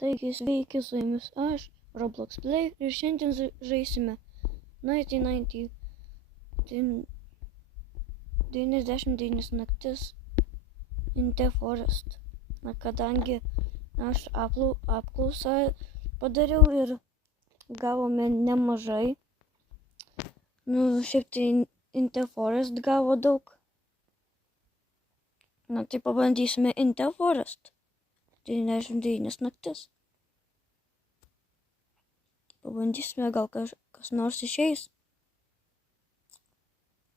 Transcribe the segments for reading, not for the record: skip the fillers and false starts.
Taigi sveiki, su jumis aš, Roblox Play, ir šiandien žaisime 99 naktis in the Forest. Na, kadangi aš apklausą padariau ir gavome nemažai. Šiaip tai in the Forest gavo daug. Na, tai pabandysime in the Forest. 99 naktis. Pabandysime, gal kas nors išeis.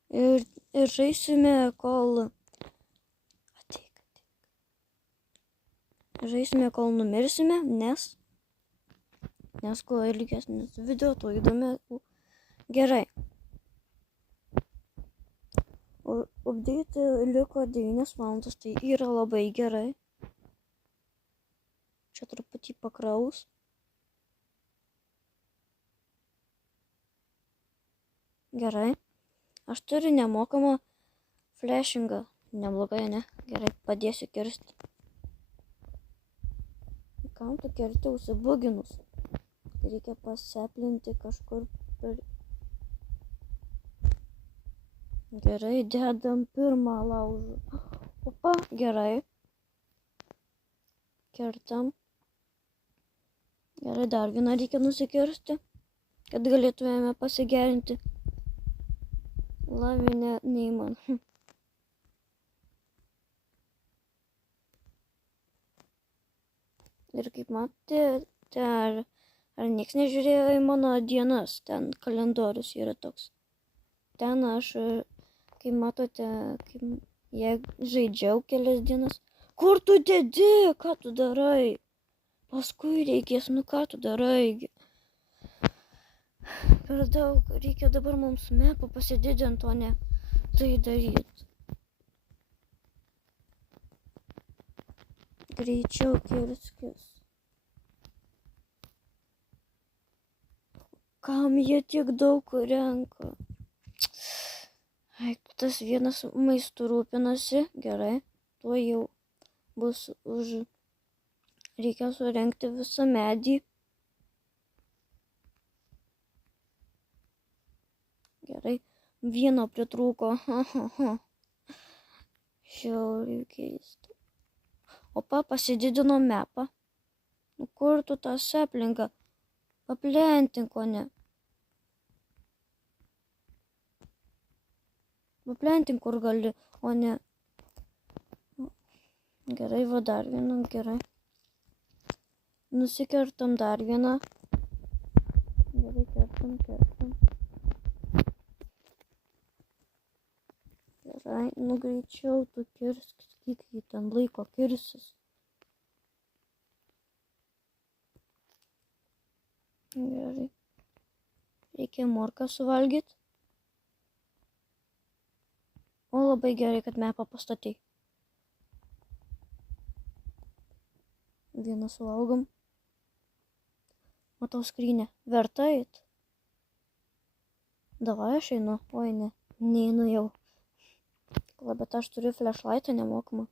Ir žaisime, kol... Žaisime, kol numirsime, nes kuo ilgesnis video, tuo įdomiau. Gerai. Update liko 9 valandas, tai yra labai gerai. Čia truputį pakraus. Gerai. Aš turiu nemokamą flashingą. Neblogai, ne? Gerai, padėsiu kirsti. Kam tu kerti užsibuginus? Reikia paseplinti kažkur per... Gerai, dedam pirmą laužą. Opa, gerai. Kertam. Gerai, dar vieną reikia nusikirsti, kad galėtumėme pasigerinti. Lavinė neįman. Ir kaip matėte, ar nieks nežiūrėjo į mano dienas, ten kalendorius yra toks. Ten aš, kaip matote, jei žaidžiau kelias dienas. Kur tu dedi? Ką tu darai? Paskui reikės, ką tu darai? Per daug, reikia dabar mums mapą pasididinti, o ne tai daryti. Greičiau kirskis. Kam jie tiek daug renka? Tas vienas maistu rūpinasi, gerai, tuo jau bus už... Reikia surengti visą medį. Gerai, vieno pritrūko. Žiauriai keista. Opa, pasididino mapą. Kur tu tą saplinką? Paplentink, o ne. Paplentink, kur gali, o ne. Gerai, va dar vieną, gerai. Nusikertam dar vieną. Gerai, kertam. Gerai, greičiau tu kirskis, kiek jį ten laiko kirsis. Gerai. Reikia morką suvalgyti. O labai gerai, kad mapą pastatei. Vieną suvalgom. Matau skrynę. Verta eit? Davai aš einu. Oi, ne. Neinu jau. Bet aš turiu flashlightą nemokamą.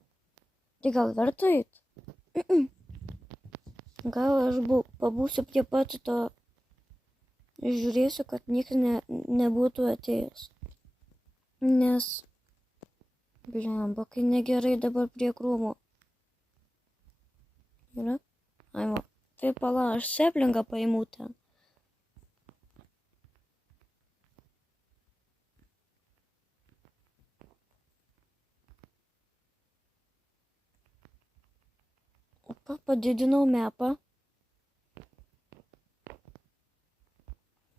Tai gal verta eit? Gal aš pabūsiu prie pat to... Žiūrėsiu, kad niekas nebūtų atėjęs. Nes... Blemba, kai negerai dabar prie krūmo. Yra? Ai, va. Tai pala, aš seplingą paimu ten. Opa, padidinau mapą.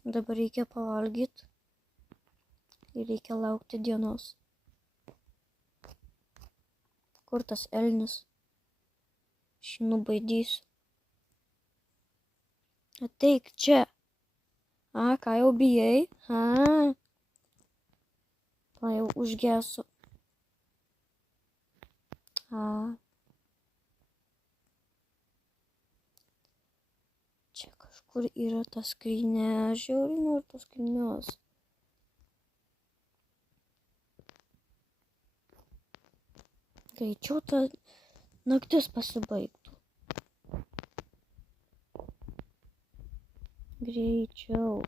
Dabar reikia pavalgyti. Ir reikia laukti dienos. Kur tas elnis? Šį nubaidysiu. Ateik čia. Ką jau bijai? Jau užgesu. Čia kažkur yra ta skrynė. Žiauriai noriu tos skrynios. Greičiau ta naktis pasibaigtų. Greičiau.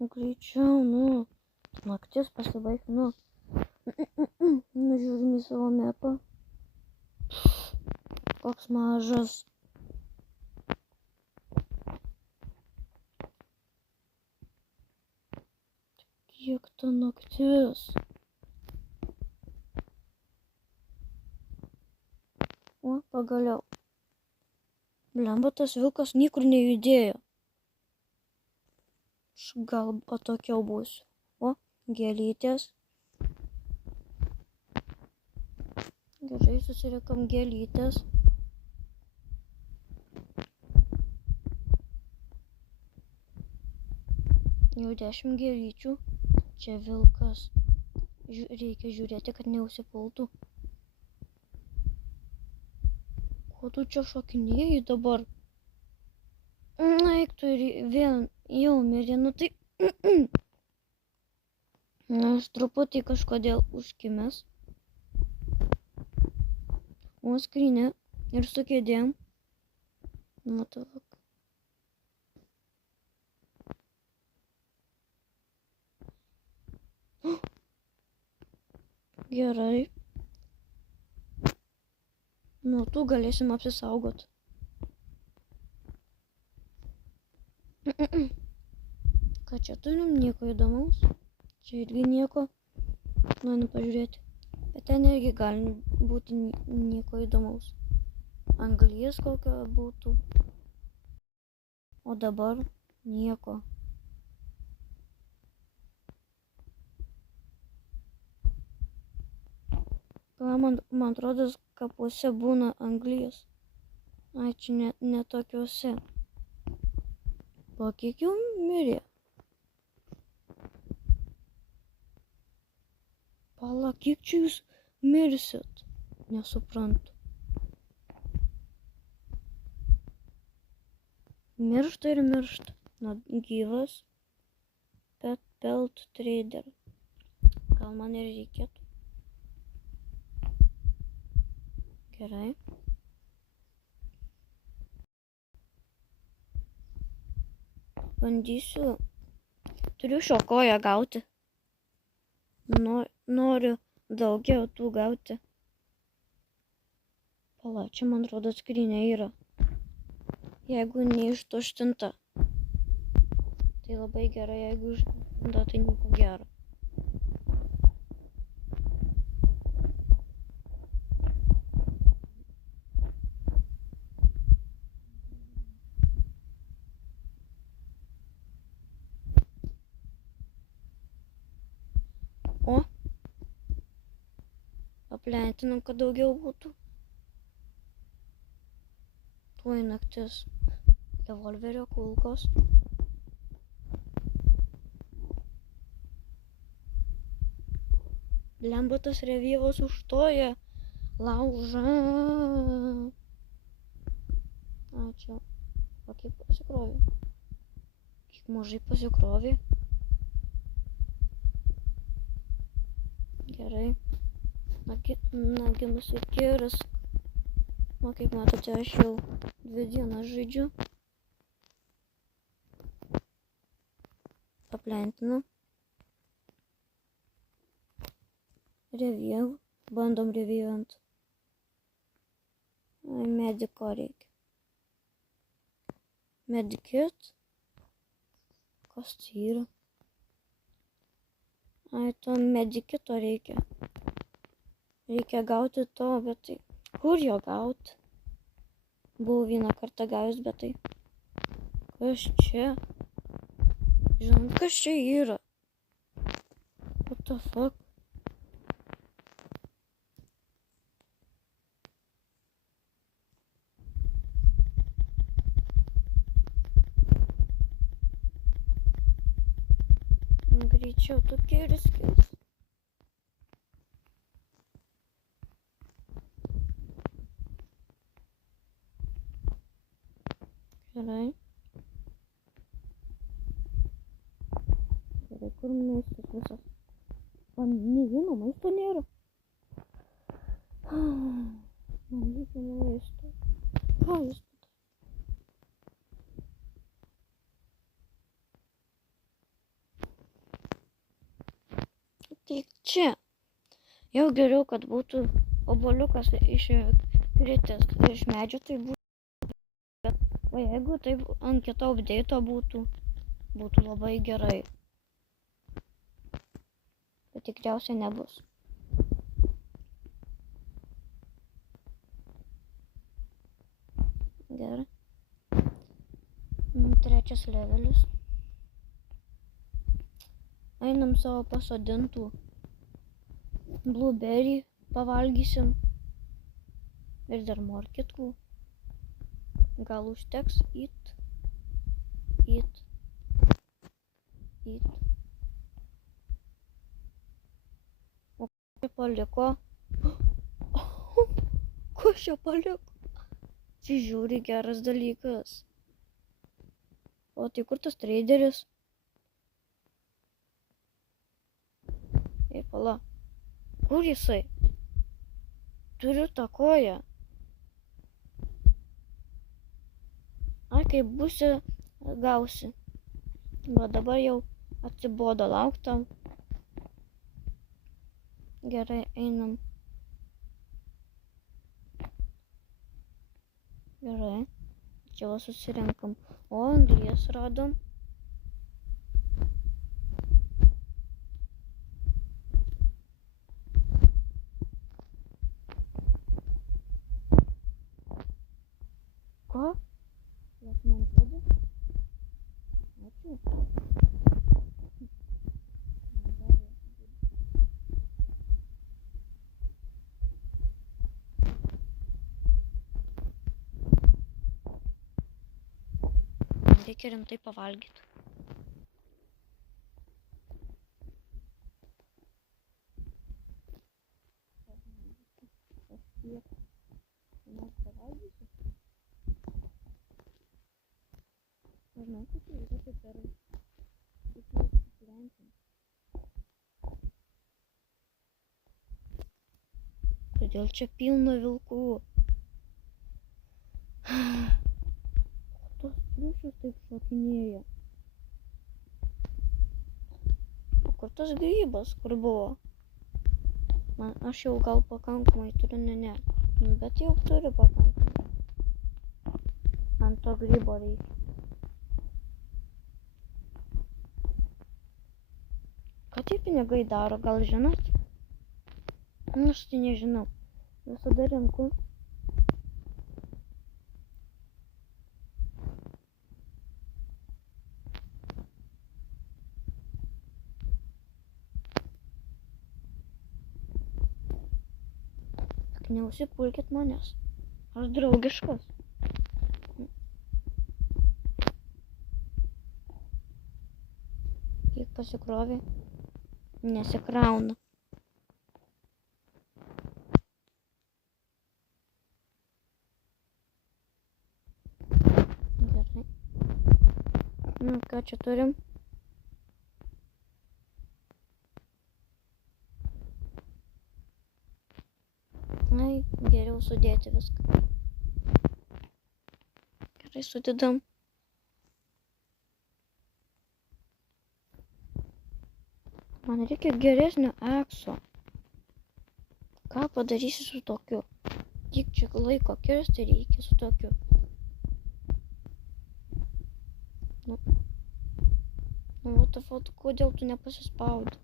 Greičiau, nu. Naktis pasibaig, nu. Žiūrim į savo mapą. Koks mažas. Kiek ta naktis? O, pagaliau. Blemba, tas vilkas niekur nejudėjo. Aš gal atokiau būsiu. O, gėlytės. Gerai, susirinkam gėlytės. Jau 10 gėlyčių. Čia vilkas. Reikia žiūrėti, kad neužsipultų. Ko tu čia šokinėjai dabar? Eik tu ir vėl jau mirė, nu tai... Aš truputį kažkodėl užkimęs. O skrinė ir su kėdėm. Matau. Gerai. Nuo tų galėsim apsisaugot. Ką čia turim? Nieko įdomaus. Čia irgi nieko. Noriu pažiūrėti. Bet ten irgi gali būti nieko įdomaus. Anglies kokia būtų. O dabar nieko. Man atrodo, kapuose būna anglies. Ai, čia ne tokiuose. O kiek jau mirė? Pala, kiek čia jūs mirsit? Nesuprantu. Miršta ir miršta. Na, gyvas. Bet belt trader. Gal man ir reikėtų. Gerai. Bandysiu. Turiu šokoją gauti. Noriu daugiau tų gauti. Pala, čia man atrodo skrynia yra. Jeigu neištuštinta. Tai labai gerai, jeigu ištuštinta, tai nieko gero. O, aplentinam, kad daugiau būtų. Tuoj naktis. Revolverio kulkos. Blemba, tas revyvas užstoja laužą. Ačiū. O kiek pasikrovė? Kiek mažai pasikrovė? Gerai. Nagi nusikirsk. O kaip matote, aš jau 2 dienas žaidžiu. Paplentinu. Review. Bandom reviewant. Mediko reikia. Medikit. Kas tai yra? Ai, to medikito reikia. Reikia gauti to, bet tai... Kur jo gauti? Buvau vieną kartą gavęs, bet tai... Kas čia? Žinom, kas čia yra? What the fuck? Greičiau tu kirskis. Gerai. Gerai, kur maistas visas? Man nė vieno maisto nėra. Jau geriau, kad būtų obuoliukas iškritęs iš medžio, tai būtų. O jeigu taip ant kito updeito būtų labai gerai. Bet tikriausiai nebus. Gerai. 3 levelis. Einam savo pasodintų blueberry pavalgysim. Ir dar morkitkų. Gal užteks eat. O ką čia paliko? Ko čia paliko? Čia žiūri geras dalykas. O tai kur tas traderis? Ei, pala. Kur jisai? Turiu tą koją. Ai, kai būsi, gausi. Va dabar jau atsibodo lauktam. Gerai, einam. Gerai. Čia va susirenkam. O, anglies radom. Ko? Jas man duodi? Ačiū. Reikia rimtai pavalgyti. Žinau, kad tai yra taip gerai. Reikia įsigyventi. Todėl čia pilna vilkų. Tos triušius taip šokinėja. O kur tas grybas, kur buvo? Man, aš jau gal pakankamai turiu, ne. Bet jau turiu pakankamai. Man to grybo reikia. Ką tie pinigai daro, gal žinot? Aš tai nežinau. Visada renku. Tik neužsipulkit manęs. Aš draugiškas. Kiek pasikrovė? Nesikrauna. Gerai. Ką čia turim? Ai, geriau sudėti viską. Gerai, sudedam. Man reikia geresnio ekso. Ką padarysi su tokiu? Kiek čia laiko kirsti reikia su tokiu? What the fuck, kodėl tu nepasispaudi?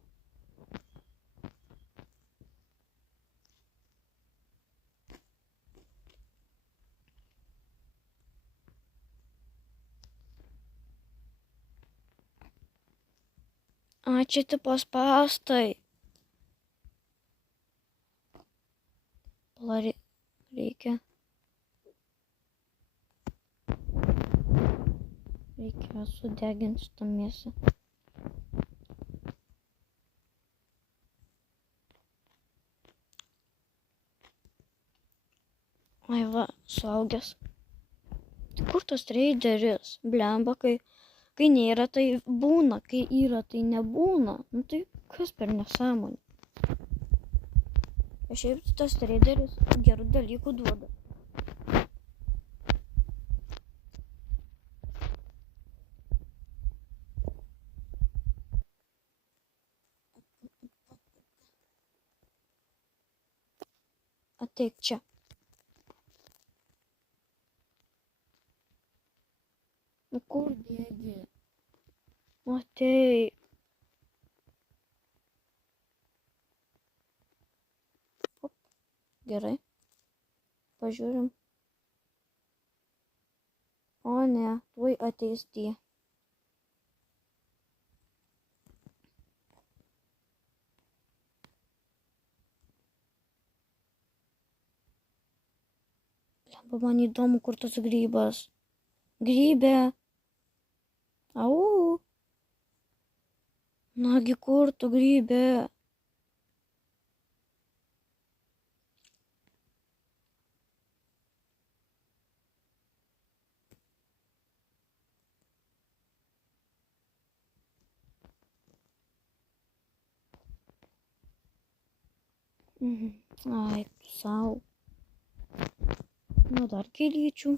Čia tipo spąstai. Reikia sudeginti šitą mėsą. Ai va, suaugęs. Tai kur tas traderis? Blemba, kai nėra, tai būna, kai yra, tai nebūna. Nu tai kas per nesąmonė? Šiaip tas traderis gerų dalykų duoda. Ateik čia. Nu kur bėgi? Ateik. Op. Gerai. Pažiūrim. O ne, tuoj ateis tie. Lemba, man įdomu, kur tas grybas. Grybė. Au. Nagi kur tu grybė? Ai, tu sau. Nu, dar gėlyčių.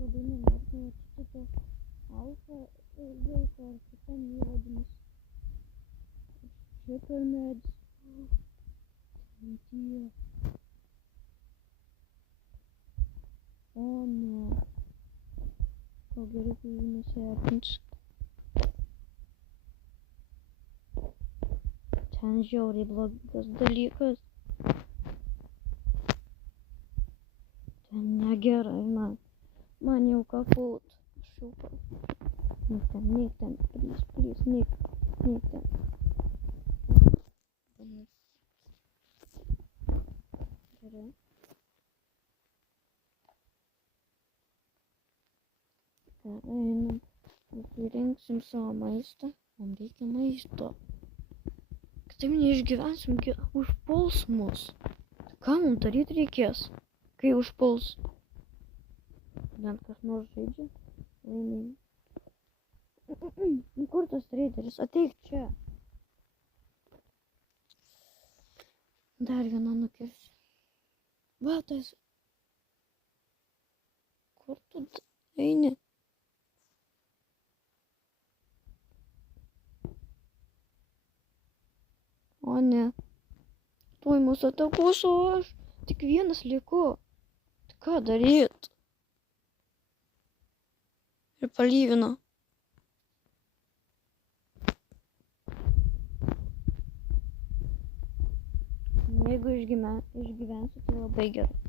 Labai nenoriu matyti alfa ir vilko ar kitam įrodymus. Čia per medis. Dieve. O ne. Gal geriau, kai jų nesiartins. Ten žiauriai blogas dalykas. Ten negerai man. Man jau kaput. Aš jau kaput. Neik ten, please, neik ten. Gerai. Einam. Įrengsim savo maistą. Mums reikia maisto. Kitaip neišgyvensim, užpuls mus. Ką mums daryti reikės, kai užpuls? Bent kas nors žaidžia. Laimėjai. Kur tas traderis? Ateik čia. Dar vieną nukirsiu. Va, tas. Kur tu eini? O ne. Tuoj mūsų atakuos, o aš tik vienas liku. Tai ką daryt? Ir palyvino. Jeigu išgyvensiu, tai labai gerai.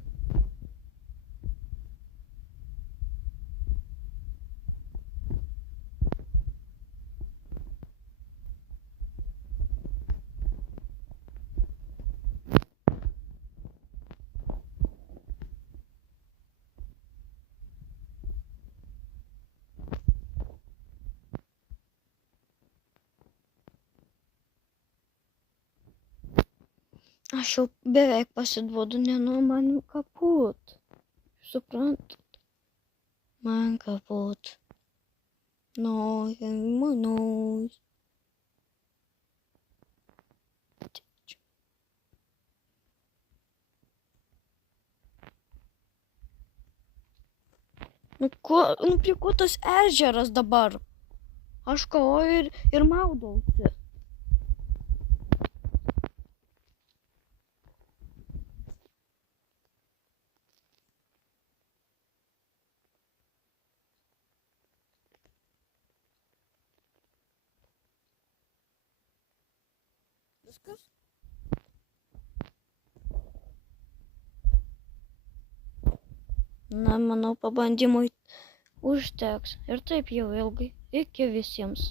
Aš jau beveik pasiduodu, man kaput. Suprantat? Man kaput. Manau. Nu prie ko tas ežeras dabar? Aš kovoju ir maudausi. Viskas? Na, manau, pabandymui užteks. Ir taip jau ilgai. Iki visiems.